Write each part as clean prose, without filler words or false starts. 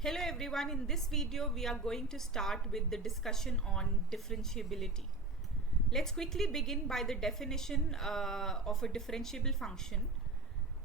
Hello everyone, in this video we are going to start with the discussion on differentiability. Let's quickly begin by the definition of a differentiable function.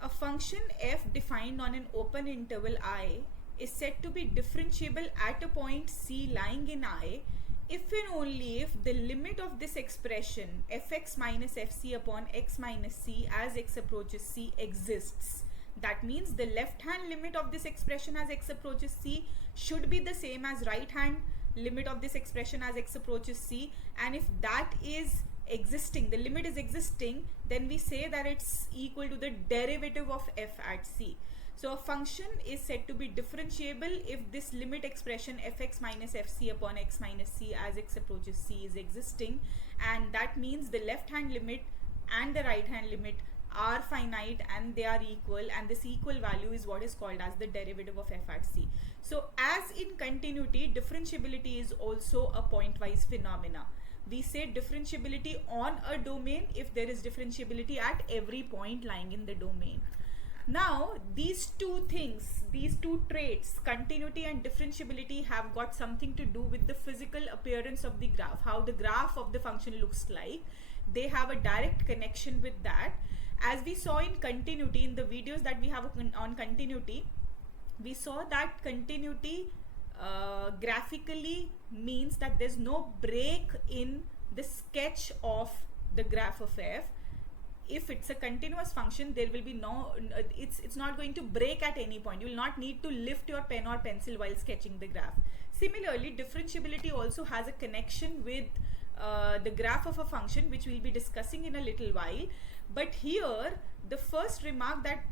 A function f defined on an open interval I is said to be differentiable at a point C lying in I if and only if the limit of this expression fx minus fc upon x minus c as x approaches C exists. That means the left hand limit of this expression as x approaches C should be the same as right hand limit of this expression as x approaches C, and if that is existing, the limit is existing, then we say that it's equal to the derivative of f at C. So a function is said to be differentiable if this limit expression fx minus fc upon x minus c as x approaches C is existing, and that means the left hand limit and the right hand limit are finite and they are equal, and this equal value is what is called as the derivative of f at C. So as in continuity, differentiability is also a pointwise phenomena. We say differentiability on a domain if there is differentiability at every point lying in the domain. Now these two things, these two traits, continuity and differentiability, have got something to do with the physical appearance of the graph, how the graph of the function looks like. They have a direct connection with that. As we saw in continuity, in the videos that we have on continuity, we saw that continuity graphically means that there's no break in the sketch of the graph of f. If it's a continuous function, there will be no, it's not going to break at any point. You will not need to lift your pen or pencil while sketching the graph. Similarly, differentiability also has a connection with the graph of a function, which we'll be discussing in a little while. But here, the first remark that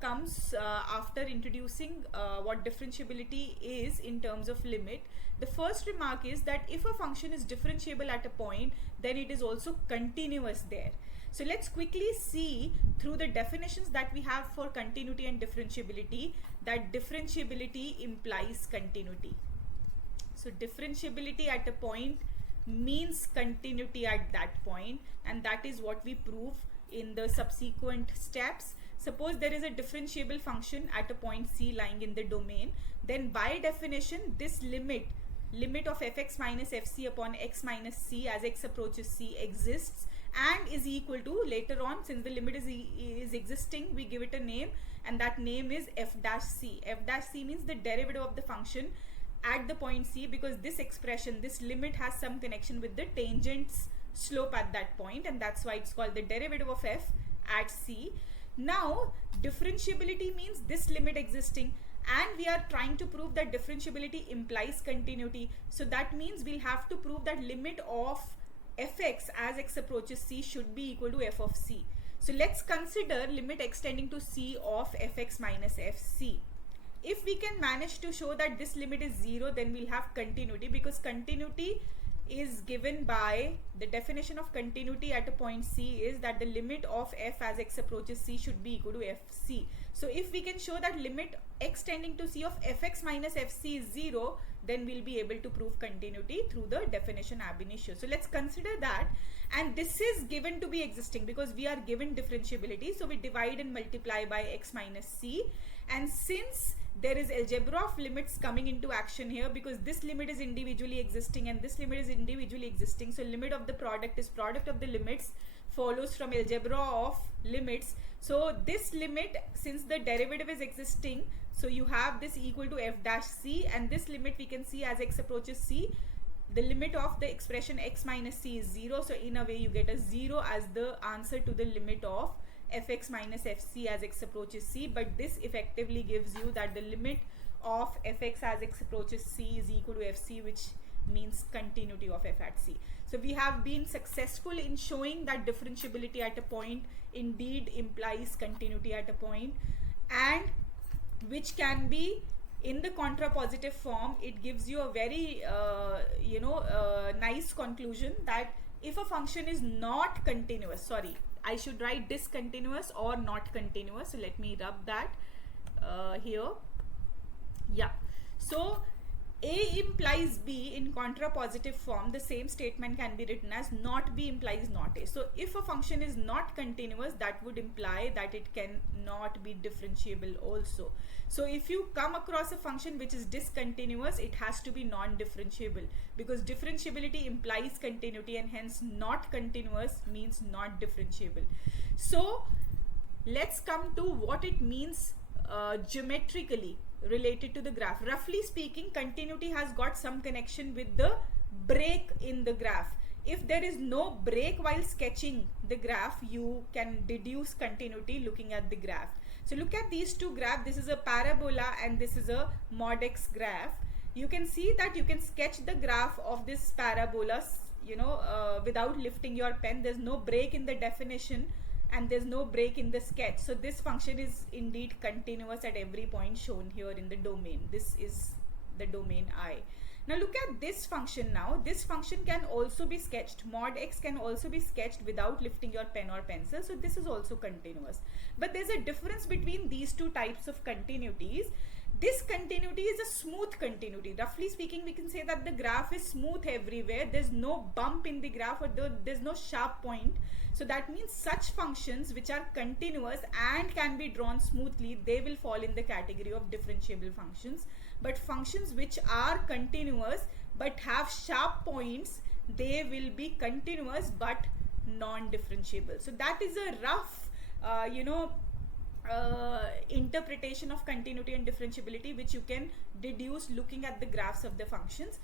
comes after introducing what differentiability is in terms of limit, the first remark is that if a function is differentiable at a point, then it is also continuous there. So let's quickly see through the definitions that we have for continuity and differentiability that differentiability implies continuity. So differentiability at a point means continuity at that point, and that is what we prove in the subsequent steps. Suppose there is a differentiable function at a point C lying in the domain, then by definition this limit of fx minus fc upon x minus c as x approaches C exists and is equal to, later on, since the limit is existing, we give it a name, and that name is f dash c. F dash c means the derivative of the function at the point C, because this expression, this limit, has some connection with the tangent's slope at that point, and that's why it's called the derivative of f at C. Now differentiability means this limit existing, and we are trying to prove that differentiability implies continuity. So that means we'll have to prove that limit of fx as x approaches C should be equal to f of C. So let's consider limit extending to C of fx minus fc. If we can manage to show that this limit is 0, then we'll have continuity, because continuity is given by the definition of continuity at a point C is that the limit of f as x approaches C should be equal to fc. So if we can show that limit x tending to C of fx minus fc is 0, then we'll be able to prove continuity through the definition ab initio. So let's consider that, and this is given to be existing because we are given differentiability. So we divide and multiply by x minus c, and since there is algebra of limits coming into action here, because this limit is individually existing and this limit is individually existing, so limit of the product is product of the limits, follows from algebra of limits. So this limit, since the derivative is existing, so you have this equal to f dash c, and this limit we can see as x approaches C, the limit of the expression x minus c is 0. So in a way you get a 0 as the answer to the limit of fx minus fc as x approaches C, but this effectively gives you that the limit of fx as x approaches C is equal to fc, which means continuity of f at C. So we have been successful in showing that differentiability at a point indeed implies continuity at a point, and which can be in the contrapositive form. It gives you a very nice conclusion that if a function is not continuous, sorry, I should write discontinuous or not continuous. So let me rub that here. Yeah. So A implies B in contrapositive form, the same statement can be written as not B implies not A. So if a function is not continuous, that would imply that it cannot be differentiable also. So if you come across a function which is discontinuous, it has to be non-differentiable, because differentiability implies continuity, and hence not continuous means not differentiable. So let's come to what it means geometrically related to the graph. Roughly speaking, continuity has got some connection with the break in the graph. If there is no break while sketching the graph, you can deduce continuity looking at the graph. So look at these two graphs. This is a parabola and this is a mod x graph. You can see that you can sketch the graph of this parabola, without lifting your pen. There's no break in the definition and there's no break in the sketch. So this function is indeed continuous at every point shown here in the domain. This is the domain I. Now look at this function now. This function can also be sketched. Mod x can also be sketched without lifting your pen or pencil. So this is also continuous. But there's a difference between these two types of continuities. This continuity is a smooth continuity. Roughly speaking, we can say that the graph is smooth everywhere. There's no bump in the graph, or there's no sharp point. So that means such functions which are continuous and can be drawn smoothly, they will fall in the category of differentiable functions. But functions which are continuous but have sharp points, they will be continuous but non-differentiable. So that is a rough, interpretation of continuity and differentiability, which you can deduce looking at the graphs of the functions.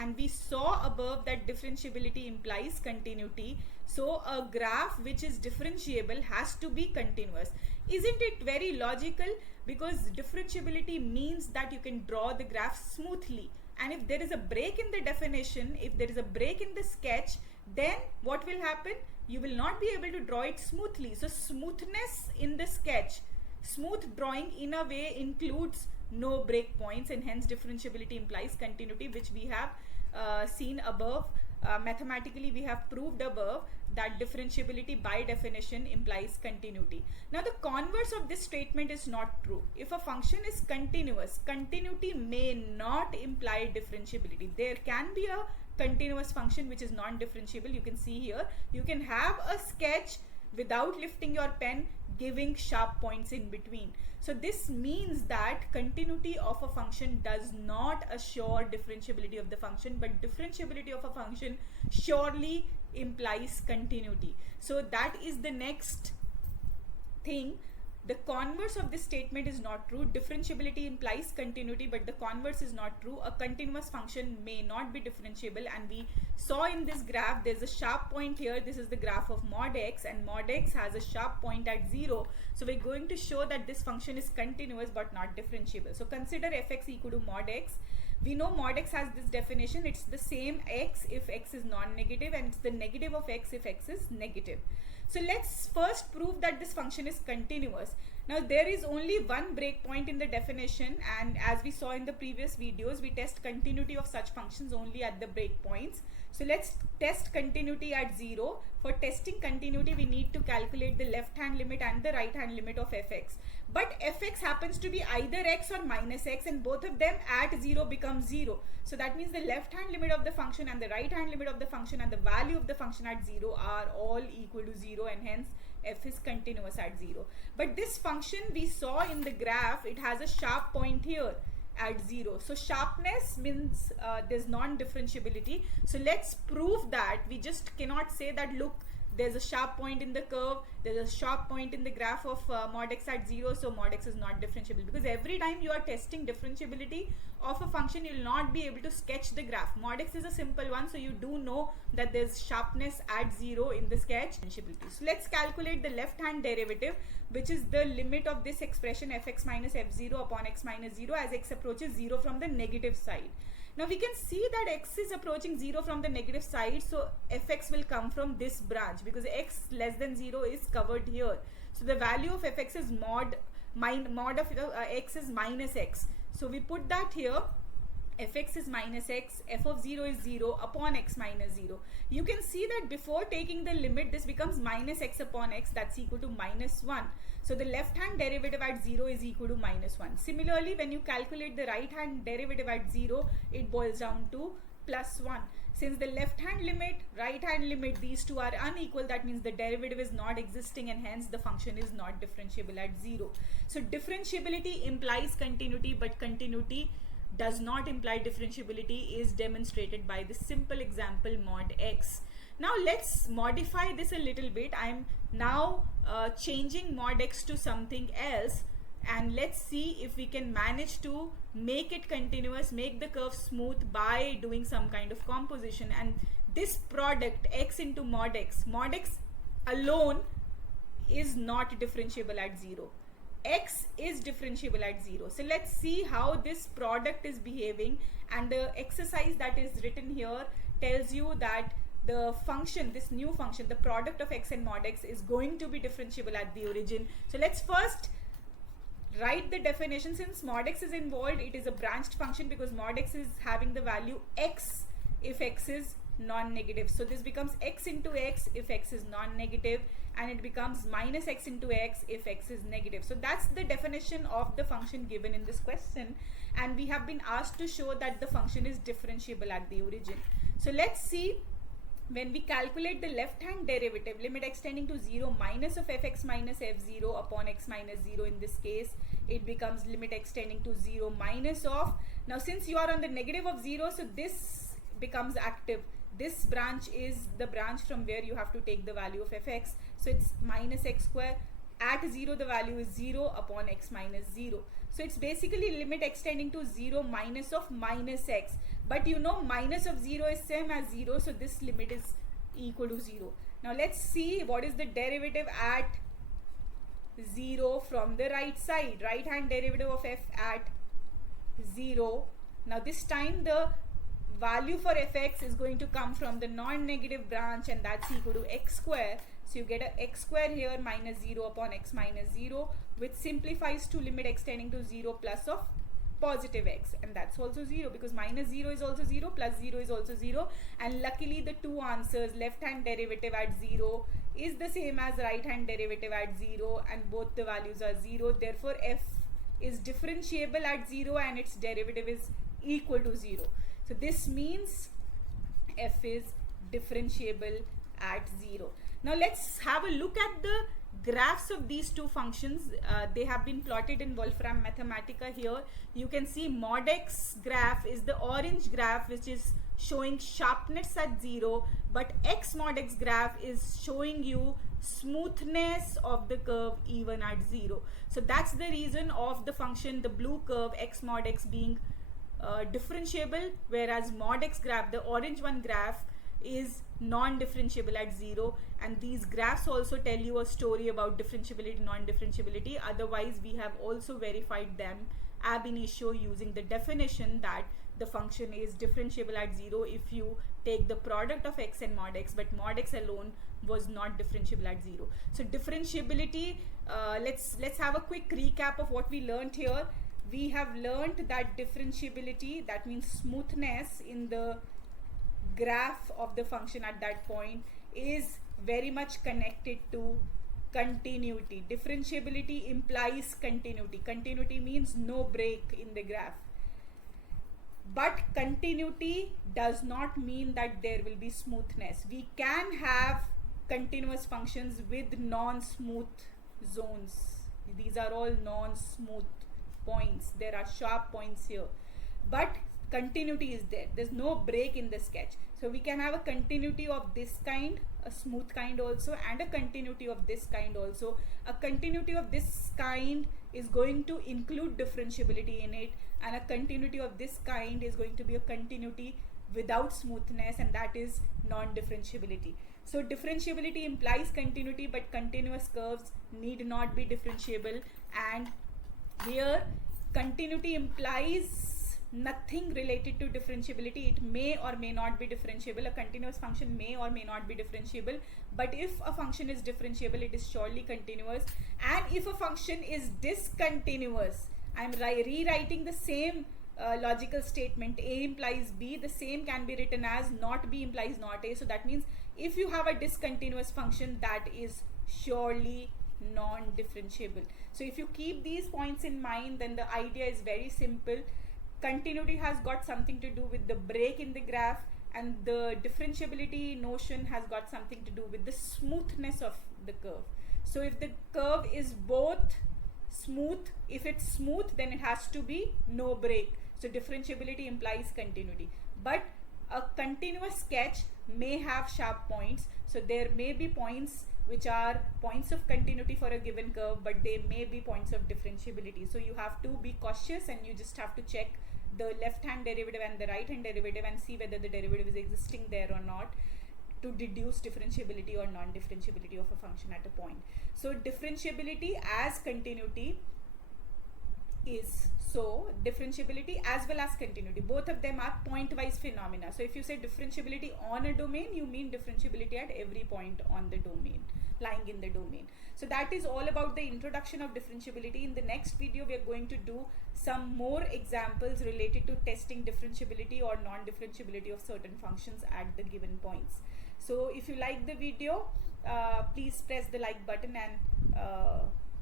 And we saw above that differentiability implies continuity. So a graph which is differentiable has to be continuous. Isn't it very logical? Because differentiability means that you can draw the graph smoothly. And if there is a break in the definition, if there is a break in the sketch, then what will happen? You will not be able to draw it smoothly. So smoothness in the sketch, smooth drawing in a way includes no break points, and hence differentiability implies continuity, which we have seen above. Mathematically we have proved above that differentiability by definition implies continuity. Now the converse of this statement is not true. If a function is continuous, continuity may not imply differentiability. There can be a continuous function which is non-differentiable. You can see here, you can have a sketch without lifting your pen, giving sharp points in between. So this means that continuity of a function does not assure differentiability of the function, but differentiability of a function surely implies continuity. So that is the next thing. The converse of this statement is not true. Differentiability implies continuity, but the converse is not true. A continuous function may not be differentiable, and we saw in this graph there's a sharp point here. This is the graph of mod x, and mod x has a sharp point at 0. So we're going to show that this function is continuous but not differentiable. So consider fx equal to mod x. We know mod x has this definition. It's the same x if x is non-negative, and it's the negative of x if x is negative. So let's first prove that this function is continuous. Now there is only one breakpoint in the definition, and as we saw in the previous videos, we test continuity of such functions only at the breakpoints. So let's test continuity at 0. For testing continuity, we need to calculate the left hand limit and the right hand limit of fx. But fx happens to be either x or minus x, and both of them at 0 become 0. So that means the left hand limit of the function and the right hand limit of the function and the value of the function at 0 are all equal to 0, and hence f is continuous at 0. But this function we saw in the graph, it has a sharp point here at 0. So sharpness means there's non-differentiability. So let's prove that. We just cannot say that, look, there's a sharp point in the curve, there's a sharp point in the graph of mod x at 0, so mod x is not differentiable. Because every time you are testing differentiability of a function, you will not be able to sketch the graph. Mod x is a simple one, so you do know that there's sharpness at 0 in the sketch. So let's calculate the left hand derivative, which is the limit of this expression fx minus f0 upon x minus 0 as x approaches 0 from the negative side. Now we can see that x is approaching 0 from the negative side, so fx will come from this branch because x less than 0 is covered here. So the value of fx is mod of x is minus x. So we put that here, fx is minus x, f of 0 is 0 upon x minus 0. You can see that before taking the limit, this becomes minus x upon x, that's equal to minus 1. So the left hand derivative at 0 is equal to minus 1. Similarly, when you calculate the right hand derivative at 0, it boils down to plus 1. Since the left hand limit, right hand limit, these two are unequal, that means the derivative is not existing and hence the function is not differentiable at 0. So differentiability implies continuity, but continuity does not imply differentiability is demonstrated by the simple example mod x. Now let's modify this a little bit. I am now changing mod x to something else, and let's see if we can manage to make it continuous, make the curve smooth by doing some kind of composition. And this product x into mod x alone is not differentiable at 0. X is differentiable at 0. So let's see how this product is behaving, and the exercise that is written here tells you that the function, this new function, the product of x and mod x is going to be differentiable at the origin. So let's first write the definition. Since mod x is involved, it is a branched function because mod x is having the value x if x is non-negative. So this becomes x into x if x is non-negative, and it becomes minus x into x if x is negative. So that's the definition of the function given in this question, and we have been asked to show that the function is differentiable at the origin. So let's see, when we calculate the left hand derivative, limit extending to 0 minus of fx minus f0 upon x minus 0, in this case it becomes limit extending to 0 minus of, now since you are on the negative of 0, so this becomes active. This branch is the branch from where you have to take the value of fx. So it's minus x square. At 0, the value is 0 upon x minus 0. So it's basically limit extending to 0 minus of minus x. But you know minus of 0 is same as 0. So this limit is equal to 0. Now let's see what is the derivative at 0 from the right side. Right hand derivative of f at 0. Now this time the value for fx is going to come from the non-negative branch, and that's equal to x square. So you get a x square here minus 0 upon x minus 0, which simplifies to limit extending to 0 plus of positive x, and that's also 0 because minus 0 is also 0, plus 0 is also 0, and luckily the two answers, left hand derivative at 0 is the same as right hand derivative at 0, and both the values are 0. Therefore f is differentiable at 0 and its derivative is equal to 0. So this means f is differentiable at 0. Now let's have a look at the graphs of these two functions. They have been plotted in Wolfram Mathematica here. You can see mod x graph is the orange graph which is showing sharpness at 0, but x mod x graph is showing you smoothness of the curve even at 0. So that's the reason of the function, the blue curve x mod x being differentiable, whereas mod x graph, the orange one graph, is non-differentiable at 0. And these graphs also tell you a story about differentiability, non-differentiability. Otherwise we have also verified them ab initio using the definition that the function is differentiable at 0 if you take the product of x and mod x, but mod x alone was not differentiable at 0. So differentiability, let's have a quick recap of what we learned here. We have learned that differentiability, that means smoothness in the graph of the function at that point, is very much connected to continuity. Differentiability implies continuity. Continuity means no break in the graph. But continuity does not mean that there will be smoothness. We can have continuous functions with non-smooth zones. These are all non-smooth points. There are sharp points here, but continuity is there. There's no break in the sketch. So we can have a continuity of this kind, a smooth kind also, and a continuity of this kind also. A continuity of this kind is going to include differentiability in it, and a continuity of this kind is going to be a continuity without smoothness, and that is non-differentiability. So differentiability implies continuity, but continuous curves need not be differentiable, and here continuity implies nothing related to differentiability. It may or may not be differentiable. A continuous function may or may not be differentiable, but if a function is differentiable, it is surely continuous. And if a function is discontinuous, I am rewriting the same logical statement A implies B, the same can be written as not B implies not A. So that means if you have a discontinuous function, that is surely non-differentiable. So if you keep these points in mind, then the idea is very simple. Continuity has got something to do with the break in the graph, and the differentiability notion has got something to do with the smoothness of the curve. So if the curve is both smooth, if it's smooth, then it has to be no break. So differentiability implies continuity. But a continuous sketch may have sharp points. So there may be points which are points of continuity for a given curve, but they may be points of differentiability. So you have to be cautious, and you just have to check the left hand derivative and the right hand derivative and see whether the derivative is existing there or not, to deduce differentiability or non-differentiability of a function at a point. So differentiability as continuity is so differentiability as well as continuity, both of them are point-wise phenomena. So if you say differentiability on a domain, you mean differentiability at every point on the domain, lying in the domain. So that is all about the introduction of differentiability. In the next video, we are going to do some more examples related to testing differentiability or non-differentiability of certain functions at the given points. So if you like the video, please press the like button and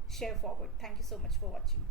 share forward. Thank you so much for watching.